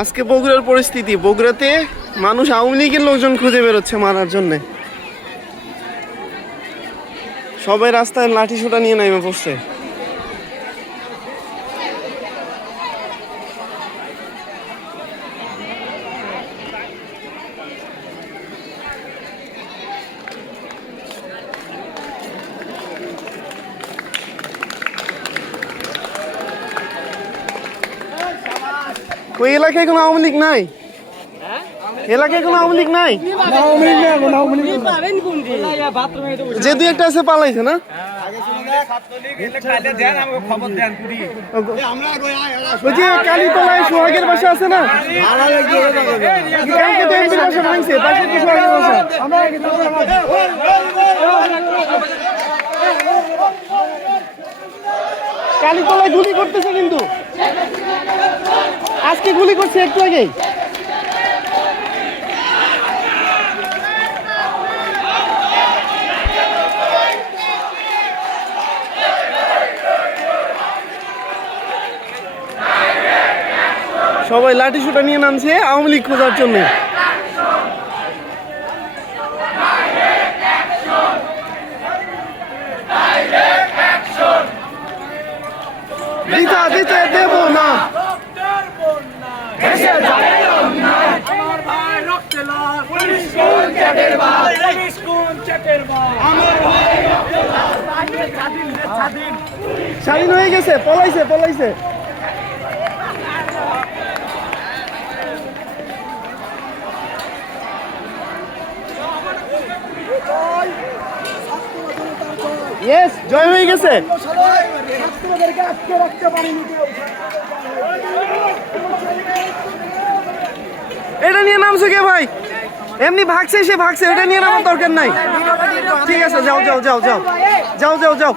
আজকে বগুড়ার পরিস্থিতি, বগুড়াতে মানুষ আওয়ামী লীগের লোকজন খুঁজে বেরোচ্ছে মারার জন্য। সবাই রাস্তায় লাঠি সোটা নিয়ে নেমে পড়ছে। ওই এলাকায় কোনো আওয়ামী লীগ নাই? এলাকায় কোনো আওয়ামী লীগ নাই? যে দুই একটা আছে পালাইছে না? ওই যে কালীতলায় সোহাগের বাসা আছে না? কালকে তো এমপির বাসা ভাঙছে, পাশে কি সোহাগের বাসা? কালীতলায় গুলি করতেছে কিন্তু, আজকে গুলি করছে একটু আগেই। সবাই লাঠি সোটা নিয়ে নামছে আওয়ামী লীগ খোঁজার জন্য। দিতে দেব না, স্বাধীন হয়ে গেছে, পলাইছে। ইয়েস, জয় হয়ে গেছে। এটা নিয়ে নামছো কে ভাই? এমনি ভাগছে, সে ভাগছে, এটা নিয়ে নামার দরকার নাই। ঠিক আছে, যাও।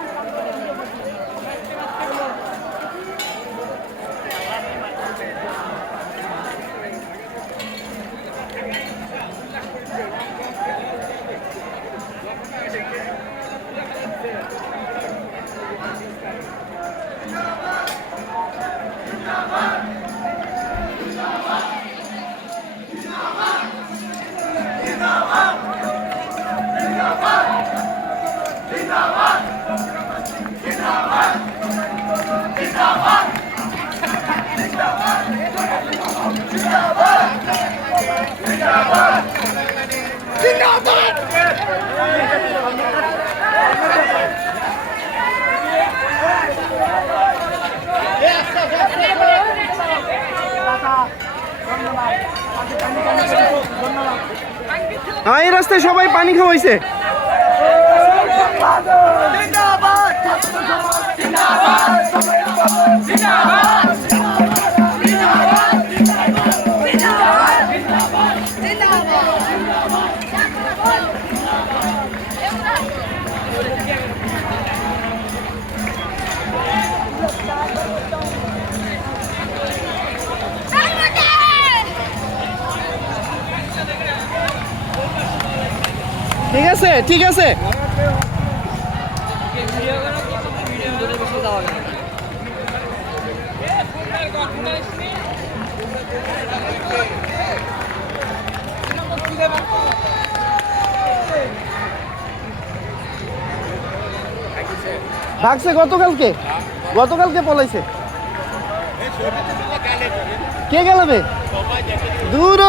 এই রাস্তায় সবাই পানি খাওয়াইছে। ঠিক আছে। ভাগছে গতকালকে পলাইছে। কে গেলাবে দূর